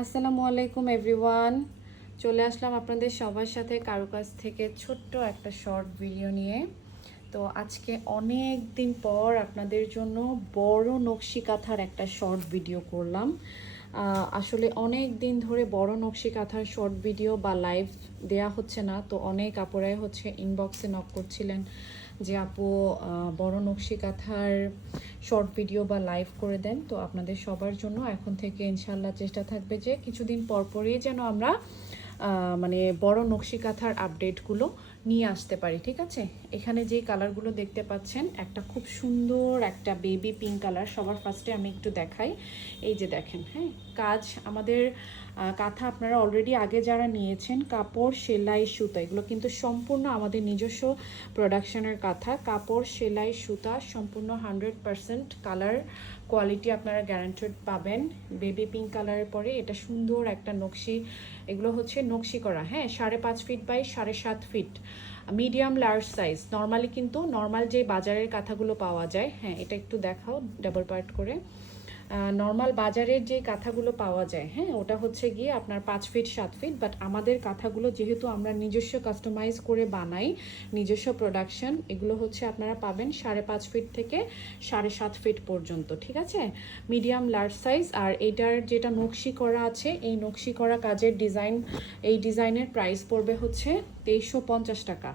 আসসালামু আলাইকুম এভরিওয়ান। চলে আসলাম আপনাদের সবার সাথে কারুকাজ থেকে ছোট্ট একটা শর্ট ভিডিও নিয়ে। তো আজকে অনেক দিন পর আপনাদের জন্য বড় নকশি কাঁথার একটা শর্ট ভিডিও করলাম। আসলে অনেক দিন ধরে বড় নকশি কাঁথার শর্ট ভিডিও বা লাইভ দেয়া হচ্ছে না, তো অনেক আপুরাই হচ্ছে ইনবক্সে নক করছিলেন যে আপু বড় নকশি কাঁথার শর্ট ভিডিও বা লাইভ করে দেন। তো আপনাদের সবার জন্য এখন থেকে ইনশাল্লাহ চেষ্টা থাকবে যে কিছুদিন পরপরই যেন আমরা মানে বড় নকশি কাঁথার আপডেটগুলো নিয়ে আসতে পারি, ঠিক আছে? এখানে যে কালারগুলো দেখতে পাচ্ছেন, একটা খুব সুন্দর একটা বেবি পিঙ্ক কালার। সবার ফার্স্টে আমি একটু দেখাই, এই যে দেখেন, হ্যাঁ কাজ আমাদের কাঁথা আপনারা অলরেডি আগে যারা নিয়েছেন, কাপড় সেলাই সুতা এগুলো কিন্তু সম্পূর্ণ আমাদের নিজস্ব প্রোডাকশনের কাঁথা। কাপড় সেলাই সুতা সম্পূর্ণ 100% কালার কোয়ালিটি আপনারা গ্যারান্টেড পাবেন। বেবি পিঙ্ক কালারের পরে এটা সুন্দর একটা নকশি, এগুলো হচ্ছে নকশি করা, হ্যাঁ 5.5 feet by 7.5 feet, medium large size. Normally কিন্তু নর্মাল যে বাজারের কাঁথাগুলো পাওয়া যায়, হ্যাঁ এটা একটু দেখাও ডাবল পার্ট করে। নর্মাল বাজারের যে কাঁথাগুলো পাওয়া যায়, হ্যাঁ ওটা হচ্ছে গিয়ে আপনার 5 ফিট 7 ফিট, বাট আমাদের কাঁথাগুলো যেহেতু আমরা নিজস্ব কাস্টমাইজ করে বানাই, নিজস্ব প্রোডাকশন, এগুলো হচ্ছে আপনারা পাবেন 5.5 ফিট থেকে 7.5 ফিট পর্যন্ত, ঠিক আছে? Medium large size. আর এটার যেটা নকশি করা আছে, এই নকশি করা কাজের ডিজাইন, এই ডিজাইনের প্রাইস পড়বে হচ্ছে 2350 টাকা।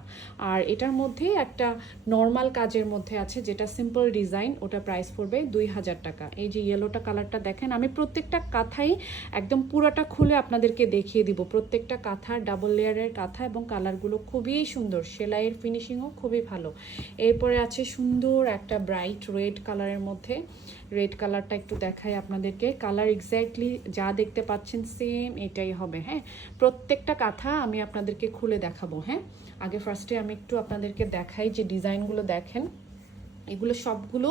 আর এটার মধ্যে একটা নর্মাল কাজের মধ্যে আছে যেটা সিম্পল ডিজাইন, ওটা প্রাইস পড়বে 2000 টাকা। এই যে ইয়েলোটা কালারটা দেখেন, আমি প্রত্যেকটা কাঁথাই একদম পুরোটা খুলে আপনাদেরকে দেখিয়ে দিব। প্রত্যেকটা কাঁথার ডাবল লেয়ারের কাঁথা এবং কালারগুলো খুবই সুন্দর, সেলাইয়ের ফিনিশিংও খুবই ভালো। এরপরে আছে সুন্দর একটা ব্রাইট রেড কালারের মধ্যে, রেড কালারটা একটু দেখাই আপনাদেরকে। কালার এক্স্যাক্টলি যা দেখতে পাচ্ছেন সেম এটাই হবে, হ্যাঁ প্রত্যেকটা কাঁথা আমি আপনাদেরকে খুলে দেখাবো। হ্যাঁ আগে ফার্স্টে আমি একটু আপনাদেরকে দেখাই যে ডিজাইনগুলো দেখেন, এগুলো সবগুলো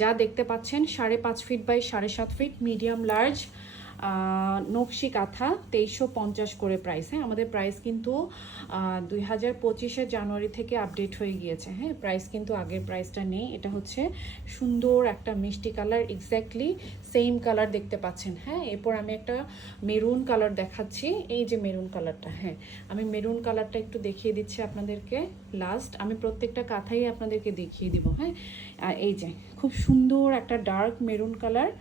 যা দেখতে পাচ্ছেন 5.5 feet by 7.5 feet medium large নকশি কাঁথা, 2350 করে প্রাইস। হ্যাঁ আমাদের প্রাইস কিন্তু 2025 জানুয়ারি থেকে আপডেট হয়ে গিয়েছে, হ্যাঁ প্রাইস কিন্তু আগের প্রাইসটা নেই। এটা হচ্ছে সুন্দর একটা মিষ্টি কালার, এক্স্যাক্টলি সেম কালার দেখতে পাচ্ছেন। হ্যাঁ এরপর আমি একটা মেরুন কালার দেখাচ্ছি, এই যে মেরুন কালারটা, হ্যাঁ আমি মেরুন কালারটা একটু দেখিয়ে দিচ্ছি আপনাদেরকে। লাস্ট আমি প্রত্যেকটা কাঁথাই আপনাদেরকে দেখিয়ে দিব। হ্যাঁ এই যে খুব সুন্দর একটা ডার্ক মেরুন কালার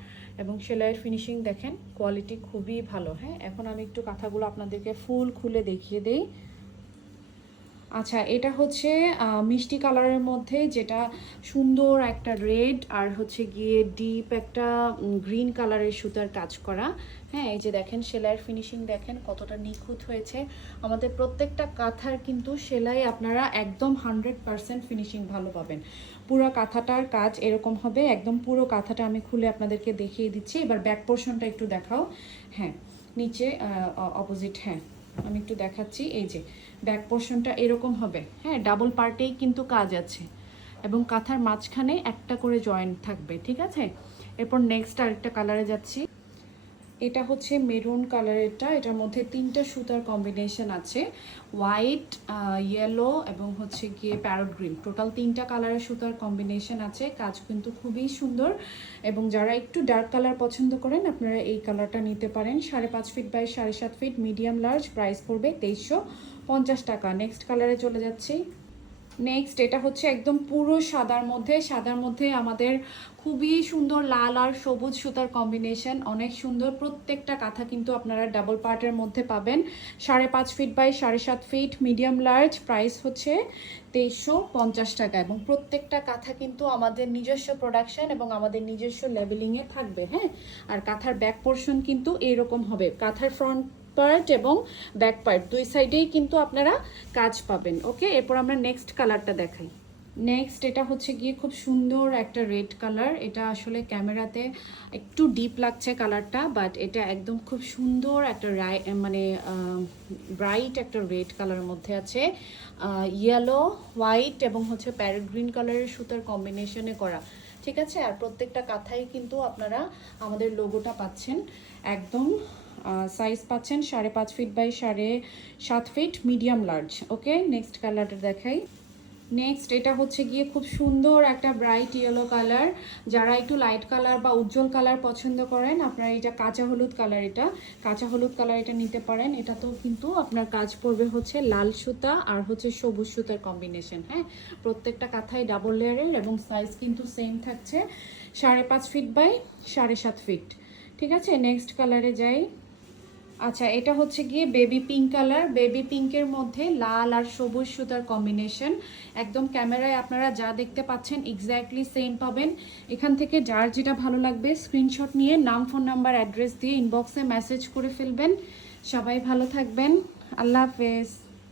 এবং সেলাইয়ের ফিনিশিং দেখেন, কোয়ালিটি খুবই ভালো। হ্যাঁ এখন আমি একটু কাঁথাগুলো আপনাদেরকে ফুল খুলে দেখিয়ে দেই। আচ্ছা এটা হচ্ছে মিষ্টি কালারের মধ্যে, যেটা সুন্দর একটা রেড আর হচ্ছে গিয়ে ডিপ একটা গ্রিন কালারের সুতার কাজ করা। হ্যাঁ এই যে দেখেন সেলাইয়ের ফিনিশিং দেখেন কতটা নিখুঁত হয়েছে। আমাদের প্রত্যেকটা কাঁথার কিন্তু সেলাই আপনারা একদম 100% ফিনিশিং ভালো পাবেন। পুরো কাঁথাটার কাজ এরকম হবে, একদম পুরো কাঁথাটা আমি খুলে আপনাদেরকে দেখিয়ে দিচ্ছি। এবার ব্যাক পোর্শনটা একটু দেখাও, হ্যাঁ নিচে অপোজিট, হ্যাঁ আমি একটু দেখাচ্ছি। এই যে ব্যাক পোর্শনটা এরকম হবে, হ্যাঁ ডাবল পার্টেই কিন্তু কাজ আছে এবং কাঁথার মাঝখানে একটা করে জয়েন্ট থাকবে, ঠিক আছে? এরপর নেক্সট আরেকটা কালারে যাচ্ছি। এটা হচ্ছে মেরুন কালারেরটা, এটার মধ্যে 3টা সুতার কম্বিনেশন আছে, হোয়াইট, ইয়েলো এবং হচ্ছে গিয়ে প্যারট গ্রিন, টোটাল 3টা কালারের সুতার কম্বিনেশন আছে। কাজ কিন্তু খুবই সুন্দর এবং যারা একটু ডার্ক কালার পছন্দ করেন আপনারা এই কালারটা নিতে পারেন। 5.5 feet by 7.5 feet medium large, price পড়বে 2350 টাকা। নেক্সট কালারে চলে যাচ্ছি। নেক্সট এটা হচ্ছে একদম পুরো সাদার মধ্যে, সাদার মধ্যে আমাদের খুবই সুন্দর লাল আর সবুজ সুতার কম্বিনেশন, অনেক সুন্দর। প্রত্যেকটা কাঁথা কিন্তু আপনারা ডাবল পার্টের মধ্যে পাবেন। 5.5 feet by 7.5 feet medium large, price হচ্ছে 2350 টাকা এবং প্রত্যেকটা কাঁথা কিন্তু আমাদের নিজস্ব প্রোডাকশন এবং আমাদের নিজস্ব লেবেলিংয়ে থাকবে। হ্যাঁ আর কাঁথার ব্যাক পোর্শন কিন্তু এইরকম হবে, কাঁথার ফ্রন্ট পার্ট এবং ব্যাক পার্ট দুই সাইডেই কিন্তু আপনারা কাজ পাবেন। ওকে এরপর আমরা নেক্সট কালারটা দেখাই। নেক্সট এটা হচ্ছে গিয়ে খুব সুন্দর একটা রেড কালার, এটা আসলে ক্যামেরাতে একটু ডিপ লাগছে কালারটা, বাট এটা একদম খুব সুন্দর একটা মানে ব্রাইট একটা রেড কালারের মধ্যে আছে, ইয়েলো, হোয়াইট এবং হচ্ছে প্যারট গ্রিন কালারের সুতার কম্বিনেশনে করা, ঠিক আছে? আর প্রত্যেকটা কাঁথাই কিন্তু আপনারা আমাদের লোগোটা পাচ্ছেন, একদম সাইজ পাচ্ছেন 5.5 feet by 7.5 feet medium large. Okay next কালারটা দেখাই। নেক্সট এটা হচ্ছে গিয়ে খুব সুন্দর একটা ব্রাইট ইয়েলো কালার। যারা একটু লাইট কালার বা উজ্জ্বল কালার পছন্দ করেন, আপনারা এটা কাঁচা হলুদ কালার, এটা কাঁচা হলুদ কালার এটা নিতে পারেন। এটা তো কিন্তু আপনার কাজ পড়বে হচ্ছে লাল সুতা আর হচ্ছে সবুজ সুতার কম্বিনেশন। হ্যাঁ, প্রত্যেকটা কাঁথাই ডাবল লেয়ারের এবং সাইজ কিন্তু সেম থাকছে 5.5 ফিট বাই 7.5 ফিট। ঠিক আছে, নেক্সট কালারে যাই। আচ্ছা, এটা হচ্ছে গিয়ে বেবি পিঙ্ক কালার। বেবি পিঙ্কের মধ্যে লাল আর সবুজ সুতার কম্বিনেশন। একদম ক্যামেরায় আপনারা যা দেখতে পাচ্ছেন এক্স্যাক্টলি সেম পাবেন। এখান থেকে যার যেটা ভালো লাগবে স্ক্রিনশট নিয়ে নাম, ফোন নাম্বার, অ্যাড্রেস দিয়ে ইনবক্সে মেসেজ করে ফেলবেন। সবাই ভালো থাকবেন, আল্লাহ হাফেজ।